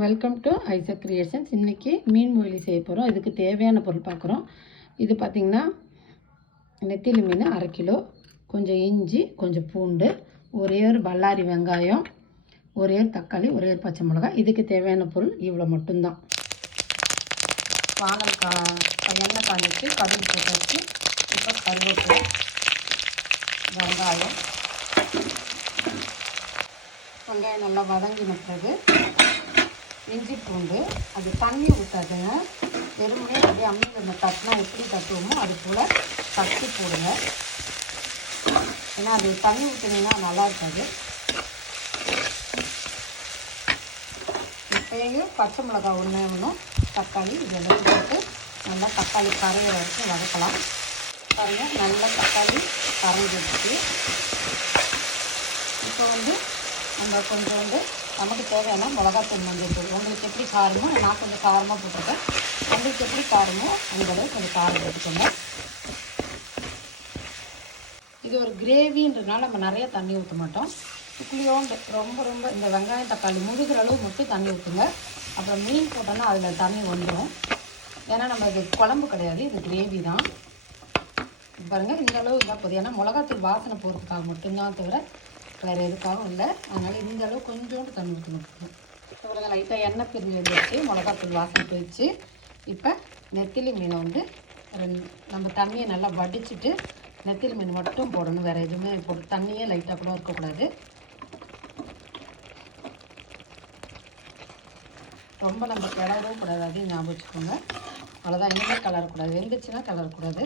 Welcome to Isaac creations இன்றைக்கி மீன் மொழி செய்ய போகிறோம் இதுக்கு தேவையான பொருள் பார்க்குறோம். இது பார்த்திங்கன்னா நெத்திலி மீன் அரை கிலோ கொஞ்சம் இஞ்சி கொஞ்சம் பூண்டு ஒரே ஒரு பல்லாரி வெங்காயம் ஒரே ஒரு தக்காளி ஒரே ஒரு பச்சை மிளகாய். இதுக்கு தேவையான பொருள் இவ்வளோ மட்டும்தான். வானல் கா எண்ணெய் காய்ச்சி கடுகு போட்டு இப்போ கருவேப்பிலை வெங்காயம். வெங்காயம் நல்லா வதங்கின பிறகு இஞ்சி பூண்டு அது தண்ணி ஊற்றாதுங்க வெறுமனே அப்படியே அம்மியில் நம்ம தட்டினா எப்படி தட்டுவோமோ அது போல் தட்டி போடுங்க. ஏன்னா அது தண்ணி ஊற்றினீங்கன்னா நல்லா இருக்காது. இப்போயும் பச்சை மிளகாய் ஒன்று ஒன்றும் தக்காளி இது எல்லாத்தையும் போட்டு நல்லா தக்காளி கரையிற வரைக்கும் வதக்கலாம். பாருங்கள் நல்லா தக்காளி கரைஞ்சிருச்சு இப்போ வந்து நம்ம கொஞ்சம் வந்து நமக்கு தேவையான மிளகாத்தூள் மஞ்சள் தூள் உங்களுக்கு எப்படி காரமோ நான் கொஞ்சம் காரமாக போட்டிருக்கேன். உங்களுக்கு எப்படி காரமோ அந்தளவு கொஞ்சம் காரம் எடுத்துக்கோங்க இது ஒரு கிரேவின்றதுனால நம்ம நிறைய தண்ணி ஊற்ற மாட்டோம். புளியோண்டு ரொம்ப ரொம்ப இந்த வெங்காயம் தக்காளி முழுகிற அளவு மட்டும் தண்ணி ஊற்றுங்க அப்புறம் மீன் போட்டோன்னா அதில் தண்ணி வந்துடும் ஏன்னா நம்ம இது குழம்பு கிடையாது இது கிரேவி தான். பாருங்கள் இந்த அளவு இருந்தால் போதும் ஏன்னா மிளகாத்தூள் வாசனை போகிறதுக்காக மட்டும்தான் தவிர வேறு எதுக்காகவும் இல்லை. அதனால் இந்த அளவு கொஞ்சோண்டு தண்ணி ஊற்றணும் மட்டும் லைட்டாக எண்ணெய் பிரிஞ்சு வந்துருச்சு. மிளகாத்தூள் வாசனை போயிடுச்சு. இப்போ நெத்திலி மீனை வந்து நம்ம தண்ணியை நல்லா வடிச்சிட்டு நெத்திலி மீன் மட்டும் போடணும். வேறு எதுவுமே போட்டு தண்ணியே லைட்டாக கூட இருக்கக்கூடாது. ரொம்ப நம்ம கிளறவும் கூடாது. அதையும் ஞாபகம் வச்சுக்கோங்க. அவ்வளோதான் இனிமேல் கலரக்கூடாது வெந்துச்சுன்னா கலரக்கூடாது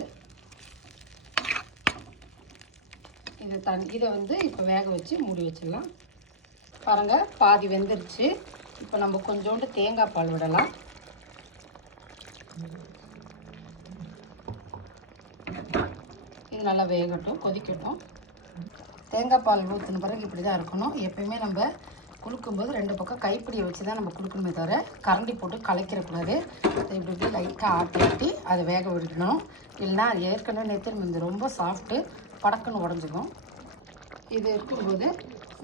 இது தண்ணி இதை வந்து இப்போ வேக வச்சு மூடி வச்சிடலாம். பாருங்கள் பாதி வெந்துருச்சு. இப்போ நம்ம கொஞ்சோண்டு தேங்காய் பால் விடலாம். இது நல்லா வேகட்டும் கொதிக்கட்டும். தேங்காய் பால் ஊற்றின பிறகு இப்படி தான் இருக்கணும். எப்பயுமே நம்ம குளுக்கும்போது ரெண்டு பக்கம் கைப்பிடியை வச்சு தான் நம்ம கொடுக்கணுமே தவிர கரண்டி போட்டு கலைக்கிறக்கூடாது இப்படி இப்படி லைட்டாக ஆட்டி ஆட்டி அதை வேக விடணும். இல்லைன்னா அது ஏற்கனவே நேற்று வந்து ரொம்ப சாஃப்ட்டு படக்குன்னு உடஞ்சிக்கும் இது இருக்கும்போது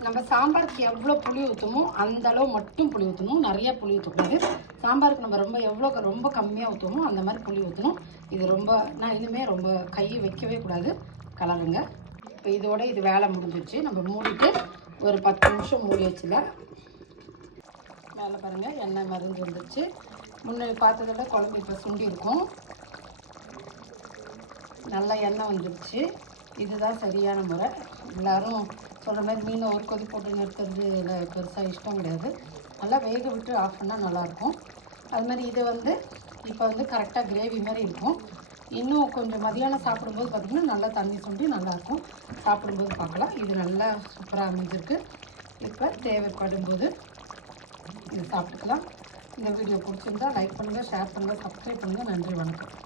நம்ம சாம்பாருக்கு எவ்வளோ புளி ஊற்றுமோ அந்த அளவு மட்டும் புளி ஊற்றணும் நிறைய புளி ஊற்றக்கூடாது சாம்பாருக்கு நம்ம ரொம்ப எவ்வளோ ரொம்ப கம்மியாக ஊற்றுமோ அந்த மாதிரி புளி ஊற்றணும் இது ரொம்ப நான் இனிமேல் ரொம்ப கையை வைக்கவே கூடாது. கலருங்க. இப்போ இதோட இது வேலை முடிஞ்சிச்சு நம்ம மூடிட்டு ஒரு பத்து நிமிஷம் மூடி வச்சுல மேலே பாருங்கள் எண்ணெய் மருந்து வந்துச்சு முன்னாடி பார்த்ததோட விட குழம்பு இப்போ சுண்டி இருக்கும். நல்லா எண்ணெய் வந்துருச்சு. இதுதான் சரியான முறை. எல்லோரும் சொல்கிற மாதிரி மீனை ஒரு கொதி போட்டு நிறுத்துறது இல்லை பெருசாக இஷ்டம் கிடையாது. நல்லா வேக விட்டு ஆஃப் பண்ணால் நல்லாயிருக்கும். அது மாதிரி இதை வந்து இப்போ வந்து கரெக்டாக கிரேவி மாதிரி இருக்கும். இன்னும் கொஞ்சம் மதியானம் சாப்பிடும்போது பார்த்திங்கன்னா நல்லா தண்ணி சுண்டி நல்லாயிருக்கும். சாப்பிடும்போது பார்க்கலாம். இது நல்லா சூப்பராக அமைஞ்சிருக்கு. இப்போ தேவைப்படும் போது இது சாப்பிட்டுக்கலாம். இந்த வீடியோ பிடிச்சிருந்தா லைக் பண்ணுங்கள் ஷேர் பண்ணுங்கள் சப்ஸ்கிரைப் பண்ணுங்கள் நன்றி வணக்கம்.